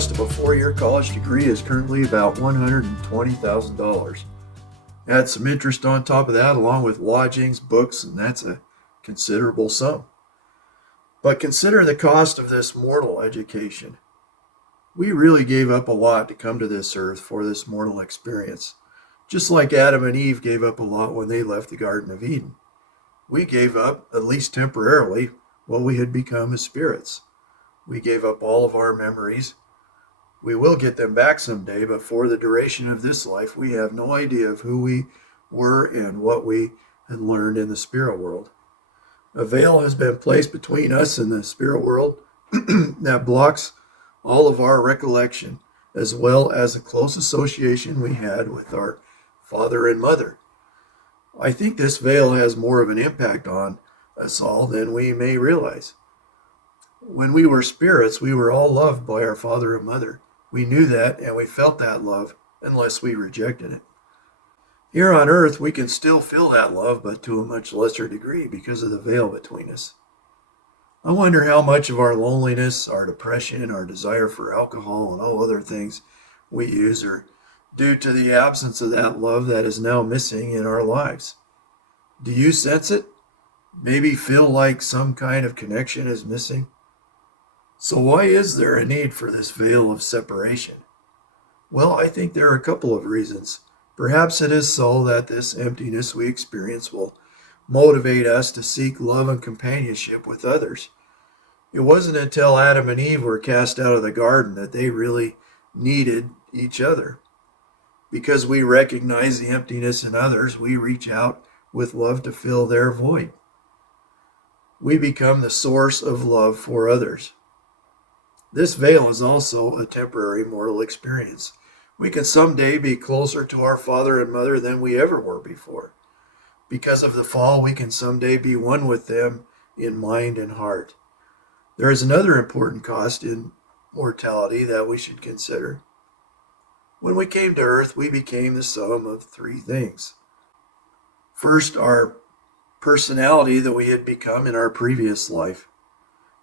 cost of a 4-year college degree is currently about $120,000. Add some interest on top of that, along with lodgings, books, and that's a considerable sum. But consider the cost of this mortal education. We really gave up a lot to come to this earth for this mortal experience, just like Adam and Eve gave up a lot when they left the Garden of Eden. We gave up, at least temporarily, what we had become as spirits. We gave up all of our memories. We will get them back someday, but for the duration of this life, we have no idea of who we were and what we had learned in the spirit world. A veil has been placed between us and the spirit world that blocks all of our recollection, as well as the close association we had with our father and mother. I think this veil has more of an impact on us all than we may realize. When we were spirits, we were all loved by our father and mother. We knew that and we felt that love unless we rejected it. Here on earth, we can still feel that love, but to a much lesser degree because of the veil between us. I wonder how much of our loneliness, our depression, our desire for alcohol, and all other things we use are due to the absence of that love that is now missing in our lives. Do you sense it? Maybe feel like some kind of connection is missing? So why is there a need for this veil of separation? Well, I think there are a couple of reasons. Perhaps it is so that this emptiness we experience will motivate us to seek love and companionship with others. It wasn't until Adam and Eve were cast out of the garden that they really needed each other. Because we recognize the emptiness in others, we reach out with love to fill their void. We become the source of love for others. This veil is also a temporary mortal experience. We can someday be closer to our father and mother than we ever were before. Because of the fall, we can someday be one with them in mind and heart. There is another important cost in mortality that we should consider. When we came to earth, we became the sum of three things. First, our personality that we had become in our previous life,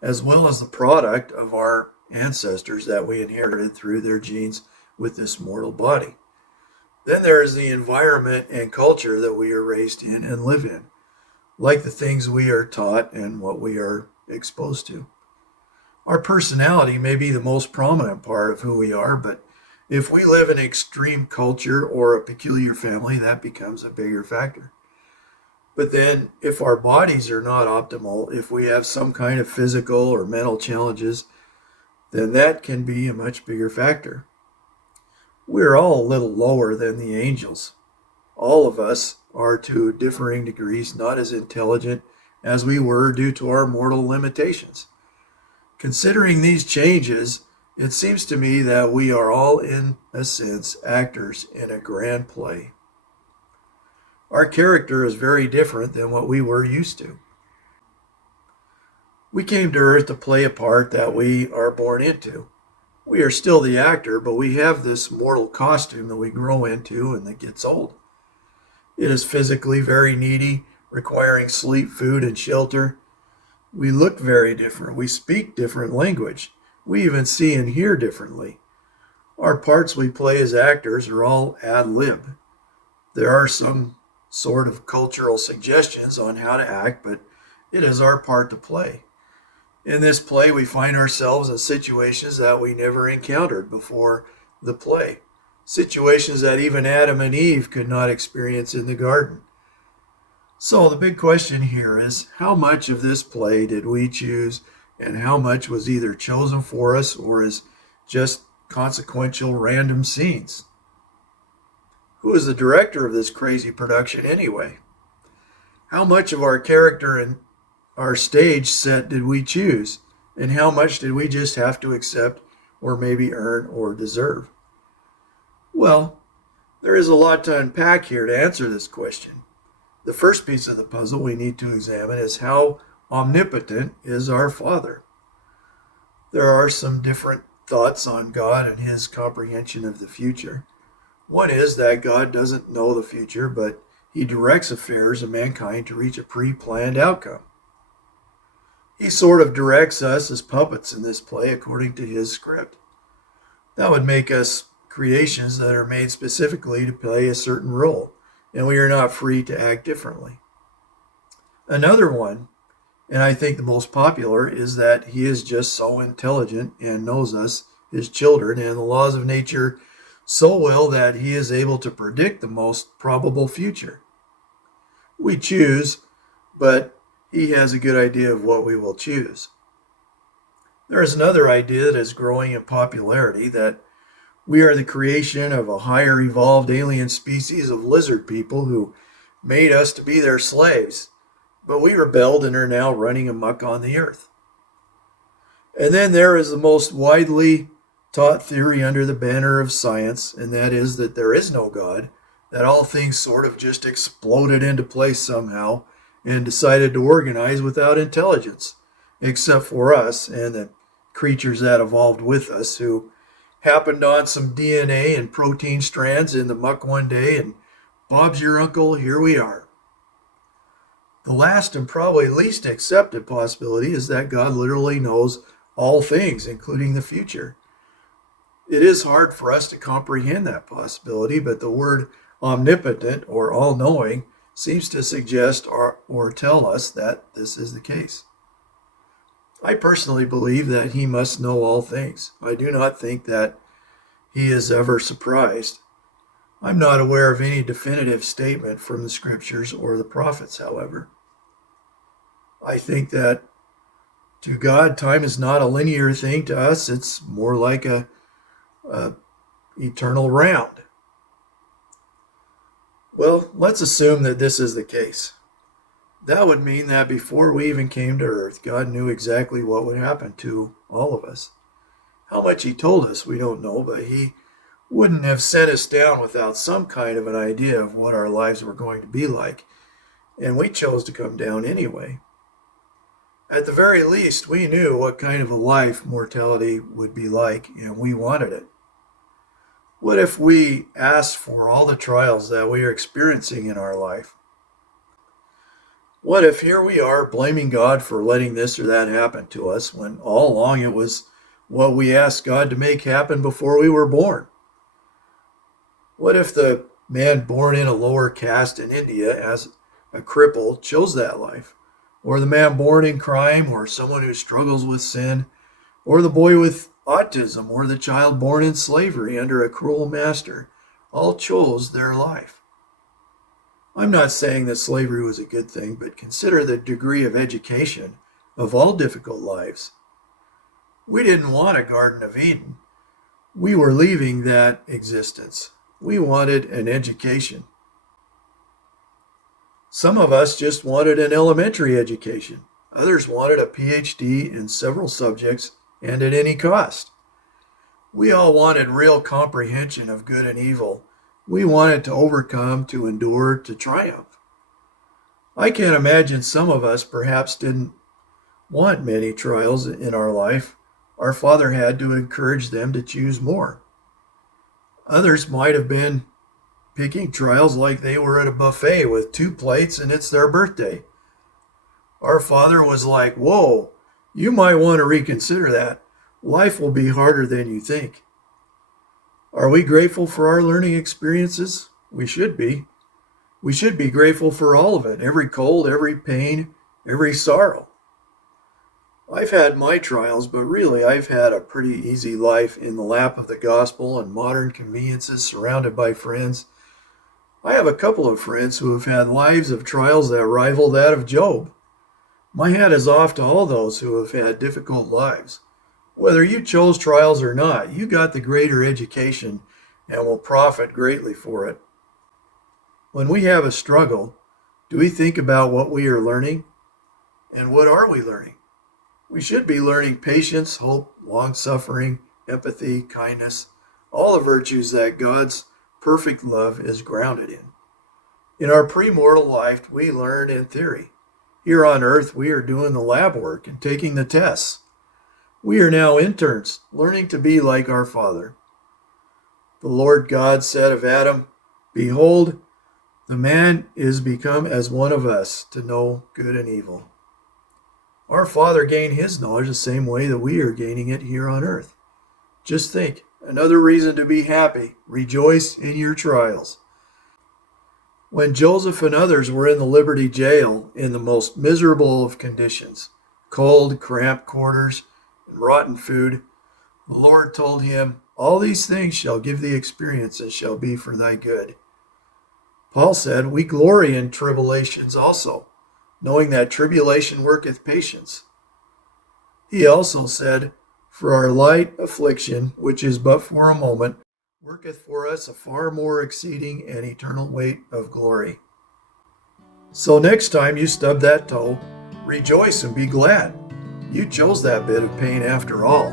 as well as the product of our ancestors that we inherited through their genes with this mortal body. Then there is the environment and culture that we are raised in and live in, like the things we are taught and what we are exposed to. Our personality may be the most prominent part of who we are, but if we live in extreme culture or a peculiar family, that becomes a bigger factor. But then, if our bodies are not optimal, if we have some kind of physical or mental challenges, then that can be a much bigger factor. We're all a little lower than the angels. All of us are to differing degrees not as intelligent as we were due to our mortal limitations. Considering these changes, it seems to me that we are all, in a sense, actors in a grand play. Our character is very different than what we were used to. We came to earth to play a part that we are born into. We are still the actor, but we have this mortal costume that we grow into and that gets old. It is physically very needy, requiring sleep, food, and shelter. We look very different. We speak different language. We even see and hear differently. Our parts we play as actors are all ad lib. There are some sort of cultural suggestions on how to act, but it is our part to play. In this play, we find ourselves in situations that we never encountered before the play, situations that even Adam and Eve could not experience in the garden. So the big question here is, how much of this play did we choose, and how much was either chosen for us or is just consequential random scenes? Who is the director of this crazy production anyway? How much of our character and our stage set did we choose, and how much did we just have to accept or maybe earn or deserve? Well, there is a lot to unpack here to answer this question. The first piece of the puzzle we need to examine is how omnipotent is our Father. There are some different thoughts on God and his comprehension of the future. One is that God doesn't know the future, but he directs affairs of mankind to reach a pre-planned outcome. He sort of directs us as puppets in this play according to his script. That would make us creations that are made specifically to play a certain role, and we are not free to act differently. Another one, and I think the most popular, is that he is just so intelligent and knows us, his children, and the laws of nature so well that he is able to predict the most probable future. We choose, but he has a good idea of what we will choose. There is another idea that is growing in popularity that we are the creation of a higher evolved alien species of lizard people who made us to be their slaves, but we rebelled and are now running amok on the earth. And then there is the most widely taught theory under the banner of science, and that is that there is no God, that all things sort of just exploded into place somehow and decided to organize without intelligence, except for us and the creatures that evolved with us who happened on some DNA and protein strands in the muck one day, and Bob's your uncle, here we are. The last and probably least accepted possibility is that God literally knows all things, including the future. It is hard for us to comprehend that possibility, but the word omnipotent or all-knowing seems to suggest or tell us that this is the case. I personally believe that he must know all things. I do not think that he is ever surprised. I'm not aware of any definitive statement from the scriptures or the prophets, however. I think that to God, time is not a linear thing. To us, it's more like a eternal round. Well, let's assume that this is the case. That would mean that before we even came to earth, God knew exactly what would happen to all of us. How much he told us, we don't know, but he wouldn't have sent us down without some kind of an idea of what our lives were going to be like. And we chose to come down anyway. At the very least, we knew what kind of a life mortality would be like, and we wanted it. What if we asked for all the trials that we are experiencing in our life? What if here we are blaming God for letting this or that happen to us when all along it was what we asked God to make happen before we were born? What if the man born in a lower caste in India as a cripple chose that life? Or the man born in crime, or someone who struggles with sin, or the boy with autism, or the child born in slavery under a cruel master, all chose their life. I'm not saying that slavery was a good thing, but consider the degree of education of all difficult lives. We didn't want a Garden of Eden. We were leaving that existence. We wanted an education. Some of us just wanted an elementary education. Others wanted a PhD in several subjects and at any cost. We all wanted real comprehension of good and evil. We wanted to overcome, to endure, to triumph. I can't imagine some of us perhaps didn't want many trials in our life. Our Father had to encourage them to choose more. Others might have been picking trials like they were at a buffet with 2 plates and it's their birthday. Our Father was like, whoa, you might want to reconsider that. Life will be harder than you think. Are we grateful for our learning experiences? We should be. We should be grateful for all of it, every cold, every pain, every sorrow. I've had my trials, but really I've had a pretty easy life in the lap of the gospel and modern conveniences, surrounded by friends. I have a couple of friends who have had lives of trials that rival that of Job. My hat is off to all those who have had difficult lives. Whether you chose trials or not, you got the greater education and will profit greatly for it. When we have a struggle, do we think about what we are learning? And what are we learning? We should be learning patience, hope, long-suffering, empathy, kindness, all the virtues that God's perfect love is grounded in. In our premortal life, we learn in theory. Here on earth, we are doing the lab work and taking the tests. We are now interns, learning to be like our Father. The Lord God said of Adam, behold, the man is become as one of us to know good and evil. Our Father gained his knowledge the same way that we are gaining it here on earth. Just think, Another reason to be happy. Rejoice in your trials. When Joseph and others were in the Liberty jail in the most miserable of conditions, cold, cramped quarters, and rotten food, the Lord told him, "All these things shall give thee experience and shall be for thy good." Paul said, "We glory in tribulations also, knowing that tribulation worketh patience." He also said, "For our light affliction, which is but for a moment, worketh for us a far more exceeding and eternal weight of glory." So next time you stub that toe, rejoice and be glad. You chose that bit of pain after all.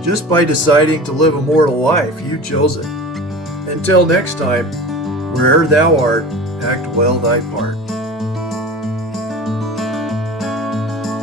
Just by deciding to live a mortal life, you chose it. Until next time, where'er thou art, act well thy part.